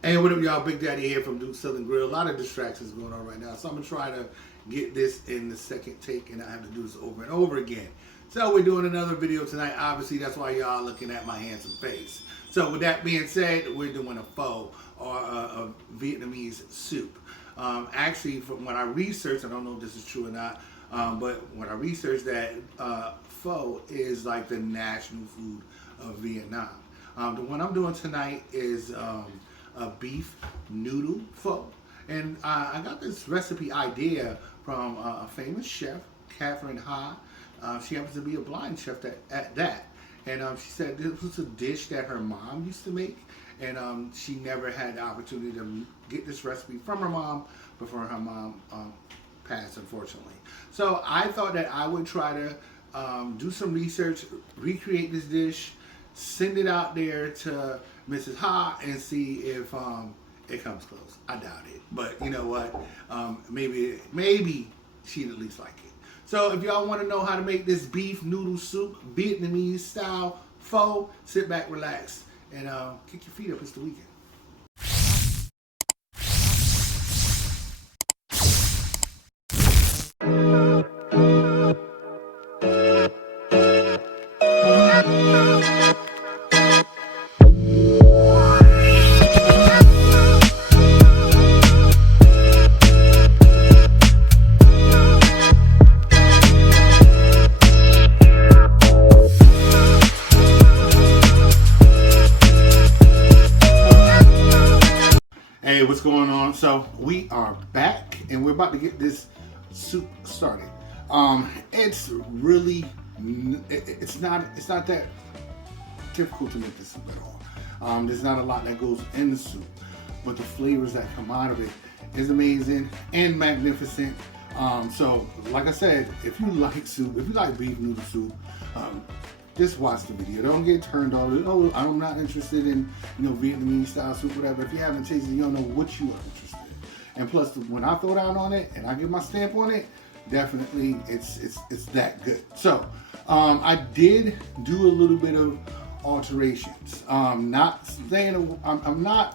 Hey, what up, y'all? Big Daddy here from Duke Southern Grill. A lot of distractions going on right now, so I'm gonna try to get this in the second take, and I have to do this over and over again. So we're doing another video tonight. Obviously, that's why y'all looking at my handsome face. So with that being said, we're doing a pho, or a Vietnamese soup. Actually, from when I researched, I don't know if this is true or not, but when I researched that pho is like the national food of Vietnam. The one I'm doing tonight is a beef noodle pho, and I got this recipe idea from a famous chef, Catherine Ha. She happens to be a blind chef at that, and she said this was a dish that her mom used to make, and she never had the opportunity to get this recipe from her mom before her mom passed, unfortunately. So I thought that I would try to do some research, recreate this dish, send it out there to Mrs. Ha and see if it comes close. I doubt it, but you know what? Maybe she'd at least like it. So if y'all want to know how to make this beef noodle soup, Vietnamese style pho, sit back, relax, and kick your feet up. It's the weekend. Hey, what's going on? So we are back and we're about to get this soup started. It's really, it's not that difficult to make this soup at all. There's not a lot that goes in the soup, but the flavors that come out of it is amazing and magnificent. So like I said, if you like soup, if you like beef noodle soup, just watch the video. Don't get turned off. Oh, I'm not interested in, Vietnamese style soup, whatever. If you haven't tasted it, you don't know what you are interested in. And plus, when I throw down on it and I get my stamp on it, definitely it's that good. So I did do a little bit of alterations. I'm not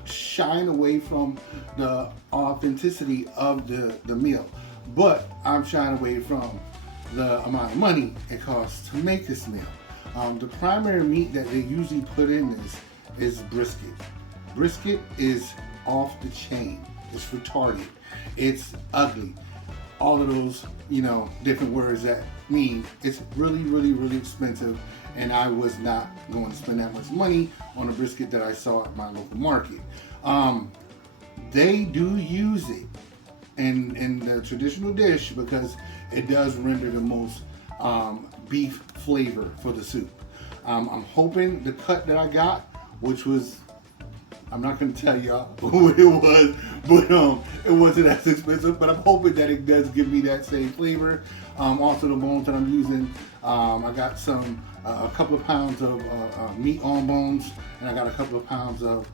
shying away from the authenticity of the meal, but I'm shying away from the amount of money it costs to make this meal. The primary meat that they usually put in this is brisket. Brisket is off the chain. It's retarded. It's ugly. All of those, different words that mean it's really, really, really expensive, and I was not going to spend that much money on a brisket that I saw at my local market. They do use it in the traditional dish because it does render the most beef flavor for the soup. I'm hoping the cut that I got, which was, I'm not going to tell y'all what it was, but it wasn't as expensive, but I'm hoping that it does give me that same flavor. Also the bones that I'm using, I got a couple of pounds of meat on bones, and I got a couple of pounds of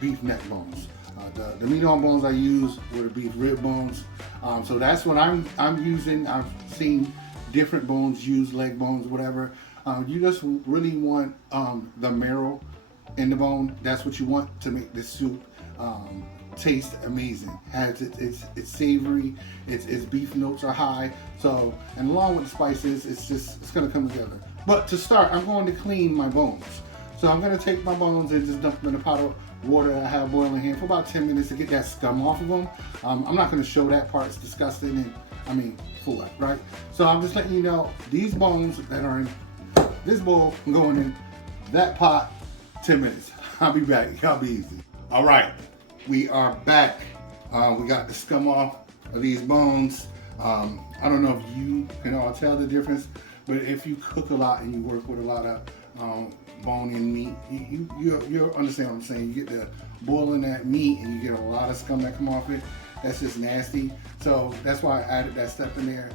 beef neck bones. The meat on bones I use were the beef rib bones. So that's what I'm using. I've seen different bones used, leg bones, whatever. You just really want the marrow in the bone. That's what you want to make this soup taste amazing. It's savory. Its beef notes are high. So, and along with the spices, it's gonna come together. But to start, I'm going to clean my bones. So I'm gonna take my bones and just dump them in a pot of water that I have boiling here for about 10 minutes to get that scum off of them. I'm not gonna show that part. It's disgusting and full of, right? So I'm just letting you know, these bones that are in this bowl going in that pot, 10 minutes. I'll be back. Y'all be easy. All right, we are back. We got the scum off of these bones. I don't know if you can all tell the difference, but if you cook a lot and you work with a lot of bone-in meat, you'll understand what I'm saying. You get the boiling that meat and you get a lot of scum that come off it. That's just nasty. So that's why I added that step in there.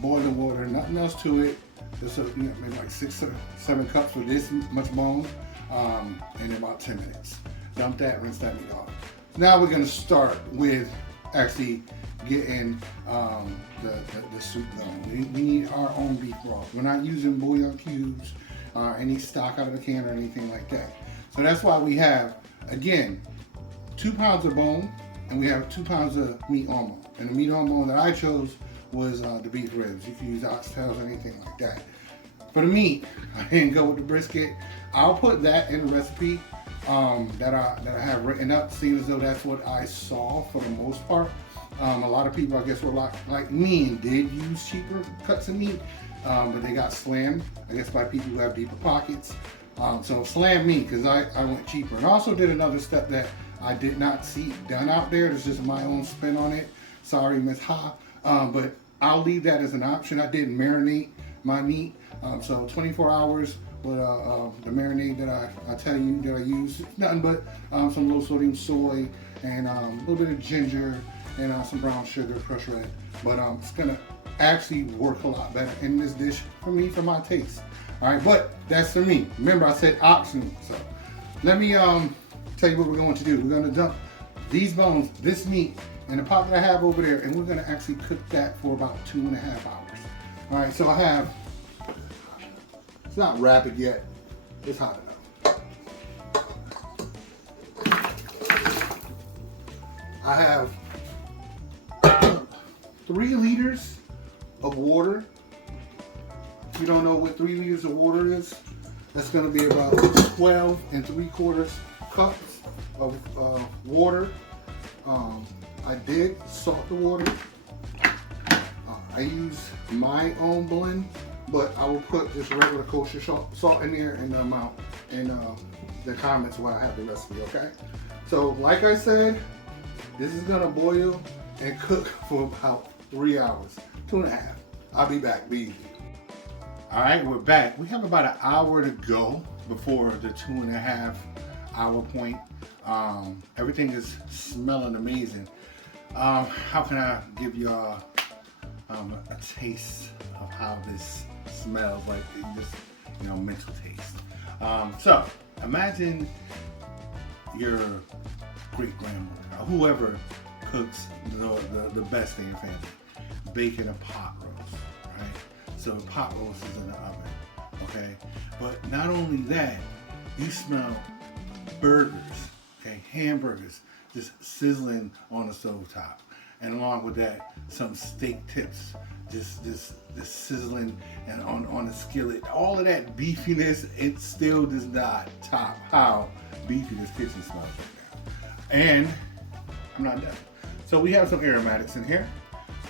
Boiling water, nothing else to it. Just maybe like 6 or 7 cups with this much bone, in about 10 minutes. Dump that, rinse that meat off. Now we're gonna start with actually getting the soup going. We need our own beef broth. We're not using bouillon cubes or any stock out of the can or anything like that. So that's why we have Again, 2 pounds of bone, and we have 2 pounds of meat hormone. And the meat hormone that I chose was the beef ribs. You can use oxtails or anything like that. For the meat, I didn't go with the brisket. I'll put that in the recipe that I have written up, seeing as though that's what I saw for the most part. A lot of people, I guess, were like me and did use cheaper cuts of meat, but they got slammed, I guess, by people who have deeper pockets. So slam me, because I went cheaper. And also did another step that I did not see done out there. It's just my own spin on it. Sorry, Miss Ha. But I'll leave that as an option. I did marinate my meat. So 24 hours with the marinade that I tell you that I use. Nothing but some low sodium soy and a little bit of ginger and some brown sugar, crushed red. But it's gonna actually work a lot better in this dish for me, for my taste. All right, but that's for me. Remember, I said optional. So let me tell you what we're going to do. We're gonna dump these bones, this meat, in the pot that I have over there, and we're gonna actually cook that for about 2.5 hours. All right, so I have, it's not rapid yet, it's hot enough. I have 3 liters of water. If you don't know what 3 liters of water is, that's going to be about 12 3/4 cups of water. I did salt the water. I use my own blend, but I will put just regular kosher salt in there and the amount in the comments where I have the recipe, okay? So like I said, this is going to boil and cook for about 3 hours, 2.5. I'll be back, be easy. All right, we're back. We have about an hour to go before the 2.5 hour point. Everything is smelling amazing. How can I give y'all a taste of how this smells, like just, you know, mental taste. So imagine your great grandmother or whoever cooks the best in your family baking a pot roast, right? So pot roast is in the oven, okay? But not only that, you smell burgers, okay, hamburgers just sizzling on the stove top, and along with that, some steak tips just sizzling and on the skillet. All of that beefiness, it still does not top how beefy this kitchen smells right now. And I'm not done. So we have some aromatics in here.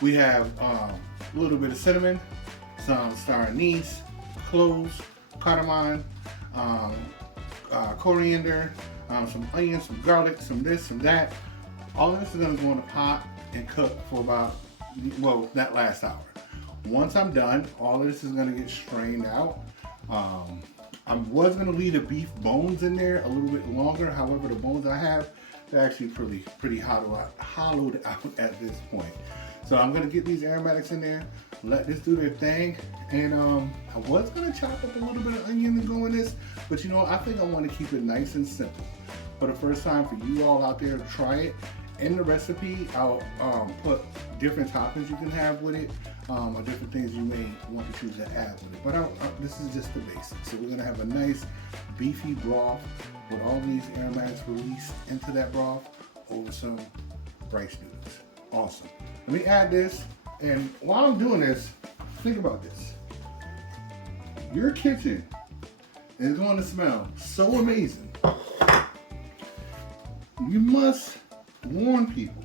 We have a little bit of cinnamon, some star anise, cloves, cardamom, coriander, some onions, some garlic, some this, some that. All of this is gonna go in the pot and cook for about, well, that last hour. Once I'm done, all of this is gonna get strained out. I was gonna leave the beef bones in there a little bit longer. However, the bones I have, they're actually pretty hollowed out at this point. So I'm gonna get these aromatics in there, let this do their thing. And I was gonna chop up a little bit of onion and go in this, but you know, I think I wanna keep it nice and simple. For the first time for you all out there to try it, in the recipe, I'll put different toppings you can have with it, or different things you may want to choose to add with it. But this is just the basics. So we're gonna have a nice beefy broth with all these aromatics released into that broth over some rice noodles. Awesome. Let me add this, and while I'm doing this, think about this. Your kitchen is going to smell so amazing. You must warn people,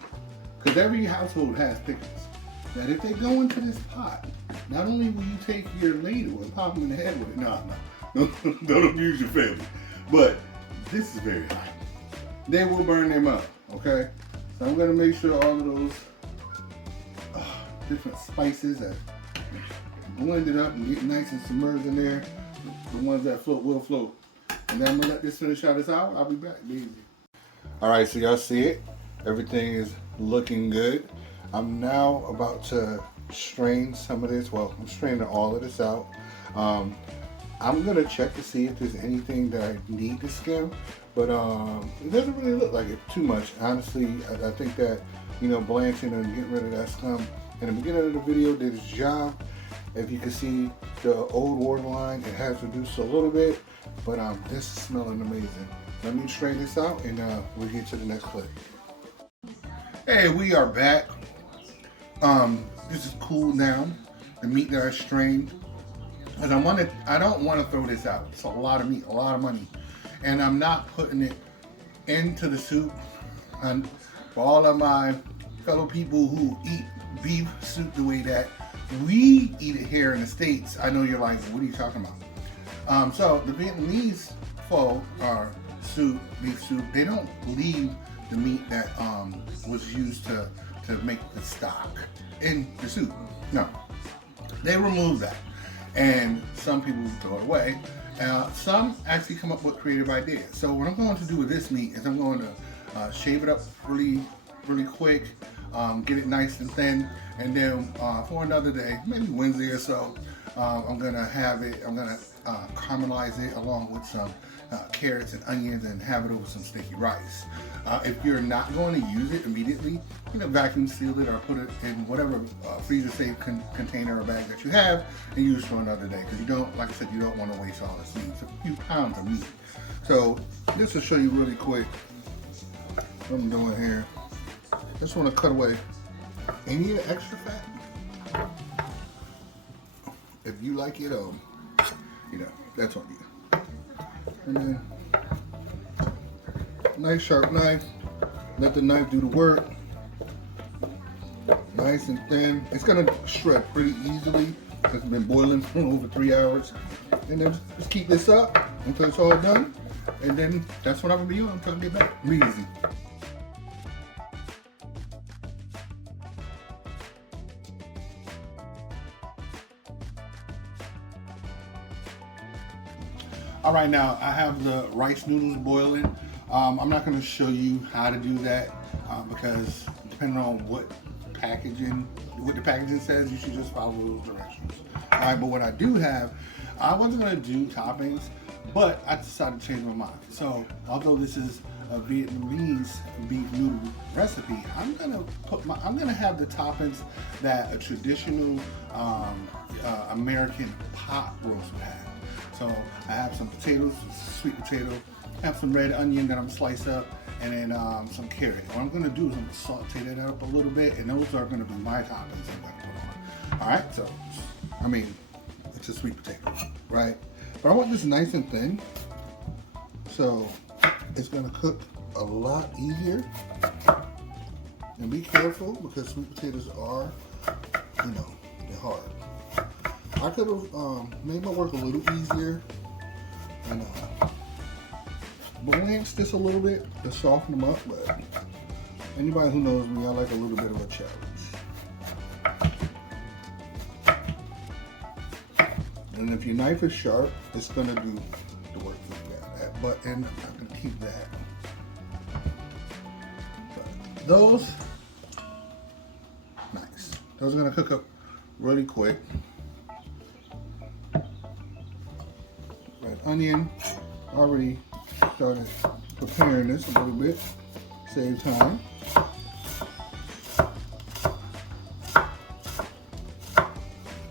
because every household has pickles, that if they go into this pot, not only will you take your ladle and pop them in the head with it, no, don't abuse your family, but this is very hot. They will burn them up, okay? So I'm gonna make sure all of those different spices are blended up and get nice and submerged in there. The ones that float will float. And then I'm gonna let this finish out this hour. I'll be back, easy. All right, so y'all see it. Everything is looking good. I'm now about to strain some of this. Well, I'm straining all of this out. I'm gonna check to see if there's anything that I need to skim, but it doesn't really look like it too much. Honestly, I think that, you know, blanching and getting rid of that scum in the beginning of the video did its job. If you can see the old water line, it has reduced a little bit, but this is smelling amazing. Let me strain this out and we'll get to the next clip. Hey, we are back. This is cooled down. The meat that I strained. And I don't want to throw this out. It's a lot of meat, a lot of money. And I'm not putting it into the soup. And for all of my fellow people who eat beef soup the way that we eat it here in the States, I know you're like, what are you talking about? So the Vietnamese pho or soup, beef soup, they don't leave the meat that was used to make the stock in the soup. No, they remove that. And some people throw it away. Some actually come up with creative ideas. So what I'm going to do with this meat is I'm going to shave it up really quick, get it nice and thin, and then for another day, maybe Wednesday or so, I'm gonna caramelize it along with some carrots and onions and have it over some sticky rice. If you're not going to use it immediately, vacuum seal it or put it in whatever freezer safe container or bag that you have and use for another day, because you don't, like I said, you don't want to waste all this meat. It's a few pounds of meat. So this will show you really quick what I'm doing here. Just want to cut away any of the extra fat. If you like it, that's on you. And then, nice sharp knife. Let the knife do the work. Nice and thin. It's gonna shred pretty easily. It's been boiling for over 3 hours. And then just keep this up until it's all done. And then that's what I'm gonna be on until I get back. Really easy. All right, now I have the rice noodles boiling. I'm not going to show you how to do that because depending on what the packaging says, you should just follow those directions. All right, but what I do have, I wasn't going to do toppings, but I decided to change my mind. So although this is a Vietnamese beef noodle recipe, I'm gonna have the toppings that a traditional American pot roast would have. So I have some potatoes, sweet potato, have some red onion that I'm sliced up, and then some carrot. What I'm gonna do is I'm gonna saute that up a little bit, and those are gonna be my toppings I'm gonna put on. All right, so, it's a sweet potato, right? But I want this nice and thin, so it's gonna cook a lot easier. And be careful, because sweet potatoes are, they're hard. I could have made my work a little easier and blanched this a little bit to soften them up, but anybody who knows me, I like a little bit of a challenge. And if your knife is sharp, it's gonna do the work for you. That butt end, I'm not gonna keep that. But those, nice. Those are gonna cook up really quick. Onion, already started preparing this a little bit, save time.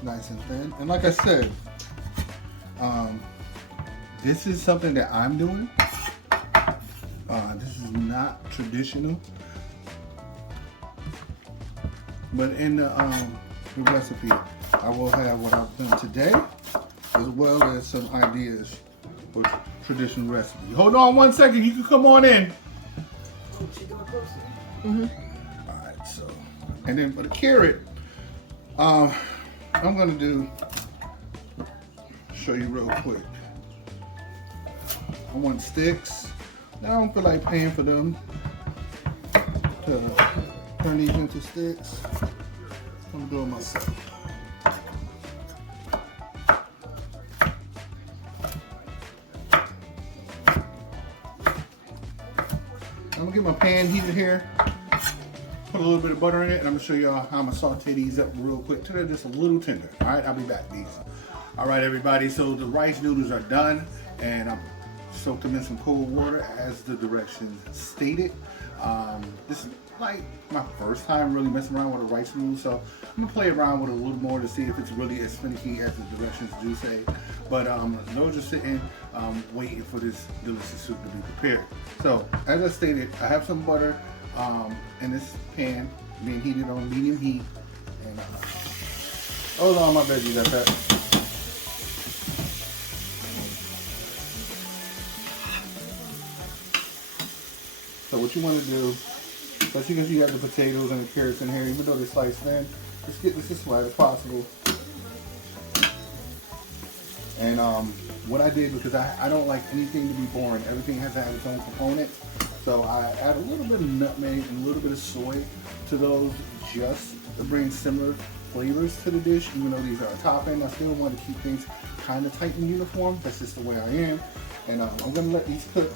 Nice and thin. And like I said, this is something that I'm doing. This is not traditional, but in the recipe, I will have what I've done today, as well as some ideas for traditional recipe. Hold on 1 second, you can come on in. Oh, she going closer? Mm-hmm. All right, so, and then for the carrot, I'm gonna show you real quick. I want sticks. Now I don't feel like paying for them to turn these into sticks. I'm doing myself. I'm gonna get my pan heated here, put a little bit of butter in it, and I'm gonna show y'all how I'm gonna saute these up real quick till they're just a little tender. All right, I'll be back, these. All right, everybody, so the rice noodles are done, and I'm soaked them in some cold water as the directions stated. This is like my first time really messing around with a rice noodle, so I'm gonna play around with it a little more to see if it's really as finicky as the directions do say. But those are sitting waiting for this delicious soup to be prepared. So as I stated, I have some butter in this pan being heated on medium heat, and hold on, my veggies at that. So what you want to do, especially because you have the potatoes and the carrots in here, even though they're sliced thin, just get this as flat as possible. And what I did, because I don't like anything to be boring, everything has to have its own components. So I add a little bit of nutmeg and a little bit of soy to those just to bring similar flavors to the dish. Even though these are a topping, I still want to keep things kind of tight and uniform. That's just the way I am. And I'm going to let these cook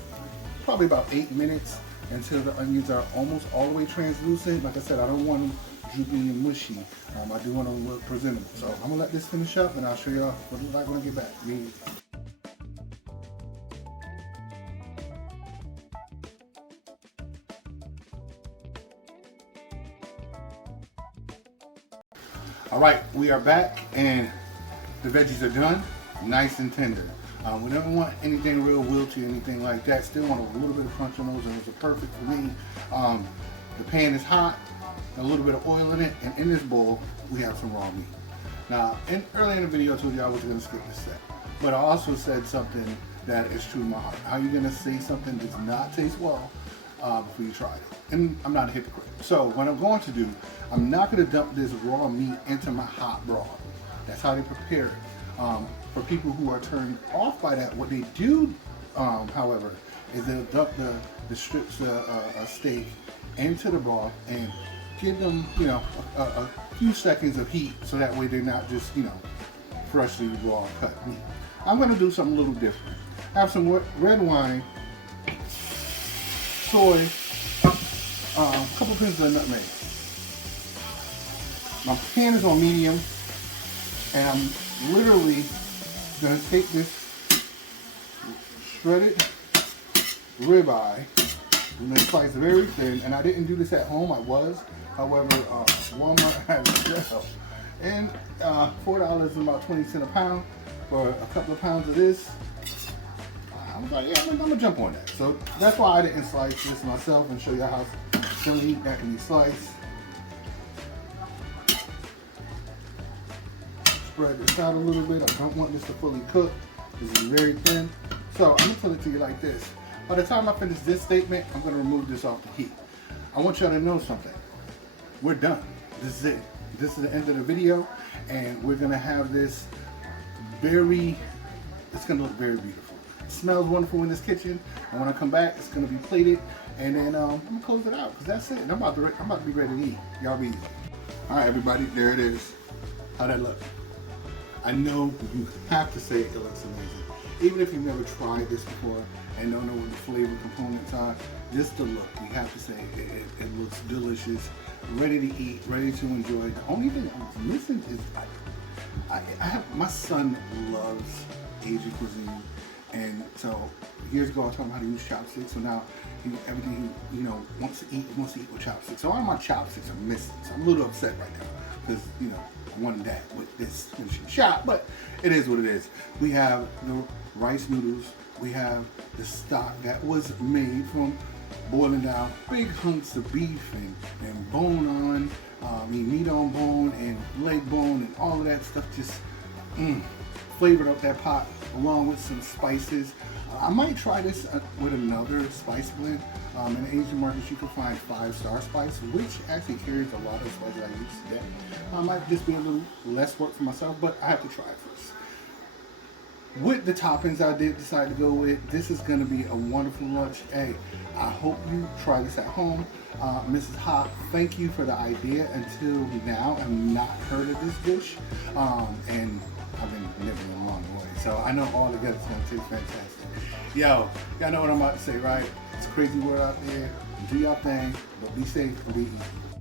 probably about 8 minutes until the onions are almost all the way translucent. Like I said, I don't want them droopy and mushy. I do want them to look presentable. So I'm going to let this finish up and I'll show y'all what it looks like when I get back. All right, we are back and the veggies are done, nice and tender. We don't want anything real wilty, anything like that. Still want a little bit of crunch on those, and those are perfect for me. The pan is hot, a little bit of oil in it, and in this bowl we have some raw meat. Now, earlier in the video I told you I was going to skip this step, but I also said something that is true to my heart. How are you going to say something does not taste well before you try it? And I'm not a hypocrite. So what I'm going to do, I'm not going to dump this raw meat into my hot broth. That's how they prepare it. For people who are turned off by that, what they do, however, is they'll dump the strips of steak into the broth and give them, a few seconds of heat, so that way they're not just, freshly raw cut meat. I'm going to do something a little different. I have some red wine, soy, a couple pieces of nutmeg. My pan is on medium, and I'm literally going to take this shredded ribeye. I'm going to slice very thin, and I didn't do this at home. I was, however, Walmart has a sale, and $4 is about 20 cents a pound for a couple of pounds of this. I was like, yeah, I'm gonna jump on that. So that's why I didn't slice this myself and show you how thin meat that can be sliced. Spread this out a little bit. I don't want this to fully cook. This is very thin. So I'm gonna put it to you like this. By the time I finish this statement, I'm gonna remove this off the heat. I want y'all to know something. We're done. This is it. This is the end of the video, and we're gonna have this it's gonna look very beautiful. It smells wonderful in this kitchen, and when I come back, it's gonna be plated, and then I'm gonna close it out, because that's it. I'm about to be ready to eat. Y'all be easy. All right, everybody, there it is. How'd that look? I know you have to say it looks amazing. Even if you've never tried this before and don't know what the flavor components are, just the look, you have to say it looks delicious, ready to eat, ready to enjoy. The only thing I'm missing is my son loves Asian cuisine, and so years ago I taught him how to use chopsticks. So now everything he wants to eat, he wants to eat with chopsticks. So all my chopsticks are missing. So I'm a little upset right now because I wanted that with this finishing shot, but it is what it is. We have the rice noodles. We have the stock that was made from boiling down big hunks of beef and bone on, meat on bone and leg bone and all of that stuff just flavored up that pot along with some spices. I might try this with another spice blend. In Asian markets you can find 5-star spice, which actually carries a lot of spices I use today. Might just be a little less work for myself, but I have to try it first. With the toppings I did decide to go with, this is going to be a wonderful lunch. Hey, I hope you try this at home. Mrs. Ha, thank you for the idea. Until now, I've not heard of this dish, and I've been living a long way, so I know all together it's going to taste fantastic. Yo, y'all know what I'm about to say, right? It's a crazy world out there. Do y'all thing, but be safe and be easy.